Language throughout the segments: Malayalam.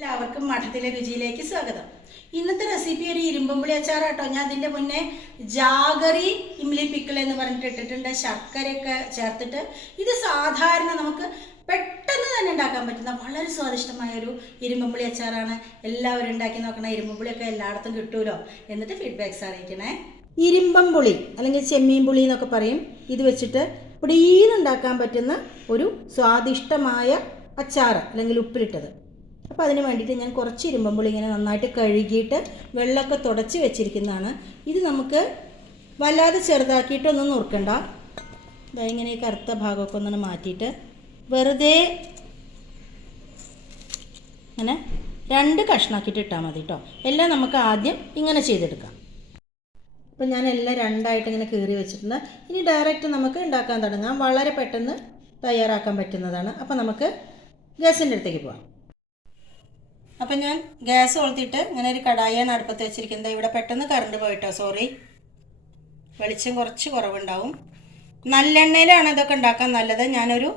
എല്ലാവർക്കും മഠത്തിലെ രുചിയിലേക്ക് സ്വാഗതം. ഇന്നത്തെ റെസിപ്പി ഒരു ഇരുമ്പുളി അച്ചാറാട്ടോ. ഞാൻ അതിൻ്റെ മുന്നേ ജാഗറി ഇംലി പിക്കിൾ എന്ന് പറഞ്ഞിട്ട് ഇട്ടിട്ടുണ്ട്, ശർക്കരയൊക്കെ ചേർത്തിട്ട്. ഇത് സാധാരണ നമുക്ക് പെട്ടെന്ന് തന്നെ ഉണ്ടാക്കാൻ പറ്റുന്ന വളരെ സ്വാദിഷ്ടമായ ഒരു ഇരുമ്പുളി അച്ചാറാണ്. എല്ലാവരും ഉണ്ടാക്കി നോക്കണം. ഇരുമ്പുളിയൊക്കെ എല്ലായിടത്തും കിട്ടുമല്ലോ. എന്നിട്ട് ഫീഡ്ബാക്ക്സ് അറിയിക്കണേ. ഇരുമ്പുളി അല്ലെങ്കിൽ ചെമ്മീൻ പുളി എന്നൊക്കെ പറയും. ഇത് വെച്ചിട്ട് പിടിയിലുണ്ടാക്കാൻ പറ്റുന്ന ഒരു സ്വാദിഷ്ടമായ അച്ചാർ അല്ലെങ്കിൽ ഉപ്പിലിട്ടത്. അപ്പോൾ അതിന് വേണ്ടിയിട്ട് ഞാൻ കുറച്ച് ഇരുമ്പുളി ഇങ്ങനെ നന്നായിട്ട് കഴുകിയിട്ട് വെള്ളമൊക്കെ തുടച്ച് വെച്ചിരിക്കുന്നതാണ്. ഇത് നമുക്ക് വല്ലാതെ ചെറുതാക്കിയിട്ടൊന്നും നുറുക്കണ്ട. ഇങ്ങനെ ഈ കറുത്ത ഭാഗമൊക്കെ ഒന്നും മാറ്റിയിട്ട് വെറുതെ ഇങ്ങനെ 2 കഷ്ണാക്കിയിട്ട് ഇട്ടാൽ മതി കേട്ടോ. എല്ലാം നമുക്ക് ആദ്യം ഇങ്ങനെ ചെയ്തെടുക്കാം. അപ്പോൾ ഞാൻ എല്ലാം 2ആയിട്ട് ഇങ്ങനെ കീറി വെച്ചിട്ടുണ്ട്. ഇനി ഡയറക്റ്റ് നമുക്ക് ഉണ്ടാക്കാൻ തുടങ്ങാം. വളരെ പെട്ടെന്ന് തയ്യാറാക്കാൻ പറ്റുന്നതാണ്. അപ്പോൾ നമുക്ക് ഗ്യാസിൻ്റെ അടുത്തേക്ക് പോകാം. അപ്പം ഞാൻ ഗ്യാസ് കൊളുത്തിയിട്ട് ഇങ്ങനെ ഒരു കടായാണ് അടുപ്പത്ത് വെച്ചിരിക്കുന്നത്. ഇവിടെ പെട്ടെന്ന് കറണ്ട് പോയിട്ടോ, സോറി. വെളിച്ചം കുറച്ച് കുറവുണ്ടാവും. നല്ലെണ്ണയിലാണ് ഇതൊക്കെ ഉണ്ടാക്കാൻ നല്ലത്. ഞാനൊരു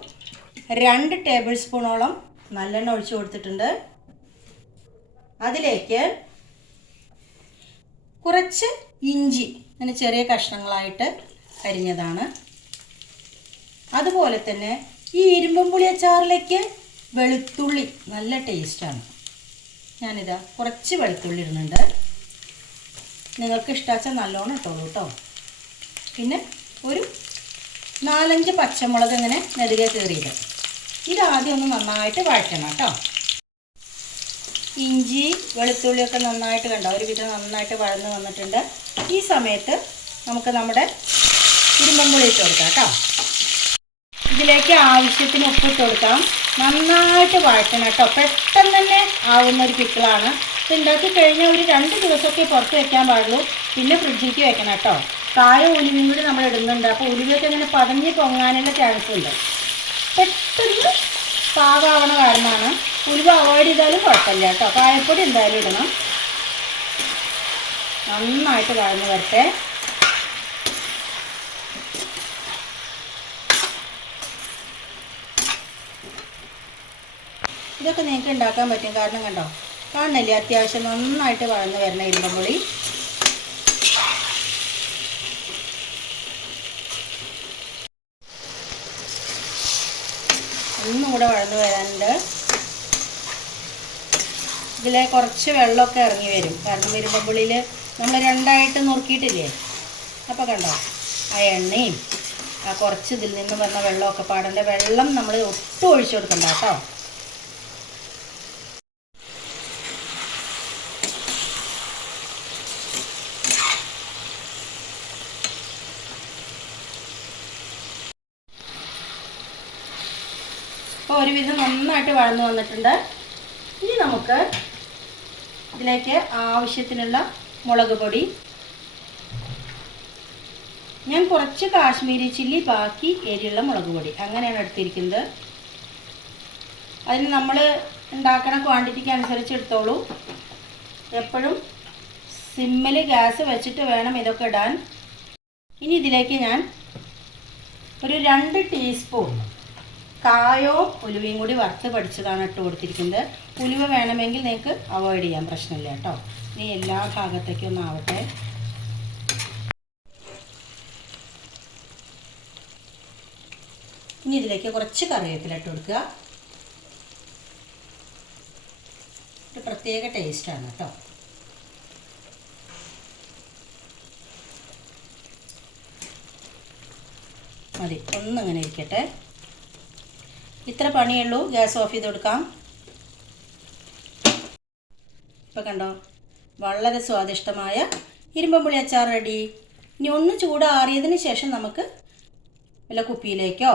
2 ടേബിൾ സ്പൂണോളം നല്ലെണ്ണ ഒഴിച്ച് കൊടുത്തിട്ടുണ്ട്. അതിലേക്ക് കുറച്ച് ഇഞ്ചി അങ്ങനെ ചെറിയ കഷ്ണങ്ങളായിട്ട് അരിഞ്ഞതാണ്. അതുപോലെ തന്നെ ഈ ഇരുമ്പുളി അച്ചാറിലേക്ക് വെളുത്തുള്ളി നല്ല ടേസ്റ്റാണ്. ഞാനിതാ കുറച്ച് വെളുത്തുള്ളി ഇടുന്നുണ്ട്. നിങ്ങൾക്ക് ഇഷ്ടമാച്ചാൽ നല്ലോണം ഇട്ടോളൂ കേട്ടോ. പിന്നെ ഒരു 4-5 പച്ചമുളക് ഇങ്ങനെ നെടുകെ കീറിയത്. ഇതാദ്യം ഒന്ന് നന്നായിട്ട് വഴറ്റണം കേട്ടോ. ഇഞ്ചി വെളുത്തുള്ളിയൊക്കെ നന്നായിട്ട് കണ്ടോ, ഒരുവിധം നന്നായിട്ട് വഴന്ന് വന്നിട്ടുണ്ട്. ഈ സമയത്ത് നമുക്ക് നമ്മുടെ ഇരുമ്പുളി ഇട്ട് കൊടുക്കാം കേട്ടോ. ഇതിലേക്ക് ആവശ്യത്തിന് ഉപ്പിട്ട് കൊടുക്കാം. നന്നായിട്ട് വഴറ്റണം കേട്ടോ. പെട്ടെന്ന് തന്നെ ആവുന്ന ഒരു പിക്കിളാണ്. ഇത് ഉണ്ടാക്കി കഴിഞ്ഞാൽ ഒരു 2 ദിവസമൊക്കെ പുറത്ത് വെക്കാൻ പാടുള്ളൂ. പിന്നെ ഫ്രിഡ്ജിലേക്ക് വെക്കണം കേട്ടോ. കായ ഉലുവയും കൂടി നമ്മൾ ഇടുന്നുണ്ട്. അപ്പോൾ ഉലുവയൊക്കെ ഇങ്ങനെ പതഞ്ഞ് പൊങ്ങാനുള്ള ചാൻസ് ഉണ്ട്. പെട്ടെന്ന് പാകാവണ കാരണമാണ്. ഉലുവ അവോയ്ഡ് ചെയ്താലും കുഴപ്പമില്ല കേട്ടോ. കായപ്പൊടി എന്തായാലും ഇടണം. നന്നായിട്ട് വഴന്ന് വരട്ടെ. ഇതൊക്കെ നിങ്ങൾക്ക് ഉണ്ടാക്കാൻ പറ്റും. കാരണം കണ്ടോ, കാണുന്നില്ലേ, അത്യാവശ്യം നന്നായിട്ട് വഴന്ന് വരുന്ന ഇരുമ്പുളി. ഒന്നുകൂടെ വഴന്ന് വരാനുണ്ട്. ഇതിലെ കുറച്ച് വെള്ളമൊക്കെ ഇറങ്ങി വരും. കാരണം ഇരുമ്പുളിയിൽ നമ്മൾ 2ആയിട്ട് നുറുക്കിയിട്ടില്ലേ. അപ്പോൾ കണ്ടോ, ആ എണ്ണയും ആ കുറച്ച് ഇതിൽ നിന്ന് വന്ന വെള്ളമൊക്കെ പാടേണ്ട. വെള്ളം നമ്മൾ ഒട്ടും ഒഴിച്ചു കൊടുക്കണ്ട കേട്ടോ. അപ്പോൾ ഒരുവിധം നന്നായിട്ട് വഴന്ന് വന്നിട്ടുണ്ട്. ഇനി നമുക്ക് ഇതിലേക്ക് ആവശ്യത്തിനുള്ള മുളക് പൊടി. ഞാൻ കുറച്ച് കാശ്മീരി ചില്ലി, ബാക്കി എരിയുള്ള മുളക് പൊടി അങ്ങനെയാണ് എടുത്തിരിക്കുന്നത്. അതിന് നമ്മൾ ഉണ്ടാക്കുന്ന ക്വാണ്ടിറ്റിക്ക് അനുസരിച്ച് എടുത്തോളൂ. എപ്പോഴും സിമ്മിൽ ഗ്യാസ് വെച്ചിട്ട് വേണം ഇതൊക്കെ ഇടാൻ. ഇനി ഇതിലേക്ക് ഞാൻ ഒരു 2 ടീസ്പൂൺ കായോ ഉലുവയും കൂടി വറുത്ത് പഠിച്ചതാണ് ഇട്ട് കൊടുത്തിരിക്കുന്നത്. ഉലുവ വേണമെങ്കിൽ നിങ്ങൾക്ക് അവോയ്ഡ് ചെയ്യാൻ പ്രശ്നമില്ല കേട്ടോ. ഇനി എല്ലാ ഭാഗത്തേക്കും ഒന്ന് ആവട്ടെ. ഇനി ഇതിലേക്ക് കുറച്ച് കറിവേപ്പില ഇട്ട് കൊടുക്കുക. ഒരു പ്രത്യേക ടേസ്റ്റാണ് കേട്ടോ. മതി, ഒന്നിങ്ങനെ ഇരിക്കട്ടെ. ഇത്ര പണിയുള്ളൂ. ഗ്യാസ് ഓഫ് ചെയ്ത് കൊടുക്കാം. ഇപ്പോൾ കണ്ടോ, വളരെ സ്വാദിഷ്ടമായ ഇരുമ്പുളി അച്ചാർ റെഡി. ഇനി ഒന്ന് ചൂടാറിയതിന് ശേഷം നമുക്ക് വല്ല കുപ്പിയിലേക്കോ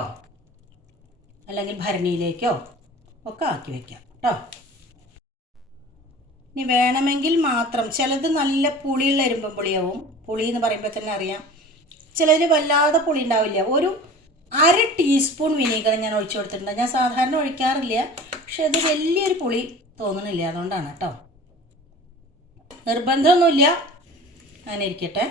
അല്ലെങ്കിൽ ഭരണിയിലേക്കോ ഒക്കെ ആക്കി വയ്ക്കാം കേട്ടോ. ഇനി വേണമെങ്കിൽ മാത്രം, ചിലത് നല്ല പുളിയുള്ള ഇരുമ്പുളിയാവും. പുളി എന്ന് പറയുമ്പോൾ തന്നെ അറിയാം. ചിലർ വല്ലാതെ പുളി ഉണ്ടാവില്ല. ഒരു 1/2 ടീസ്പൂൺ വിനീഗർ ഞാൻ ഒഴിച്ചു കൊടുത്തിട്ടുണ്ട്. ഞാൻ സാധാരണ ഒഴിക്കാറില്ല, പക്ഷെ അത് വലിയൊരു പുളി തോന്നണില്ല, അതുകൊണ്ടാണ് കേട്ടോ. നിർബന്ധമൊന്നുമില്ല. അങ്ങനെ ഇരിക്കട്ടെ.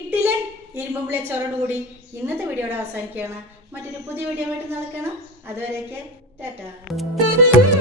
ഇഡ്ഡലൻ ഇരുമ്പുളി അച്ചാറോടുകൂടി ഇന്നത്തെ വീഡിയോയുടെ അവസാനിക്കുകയാണ്. മറ്റൊരു പുതിയ വീഡിയോ ആയിട്ട് നടക്കണം. അതുവരേക്ക് ടാറ്റാ.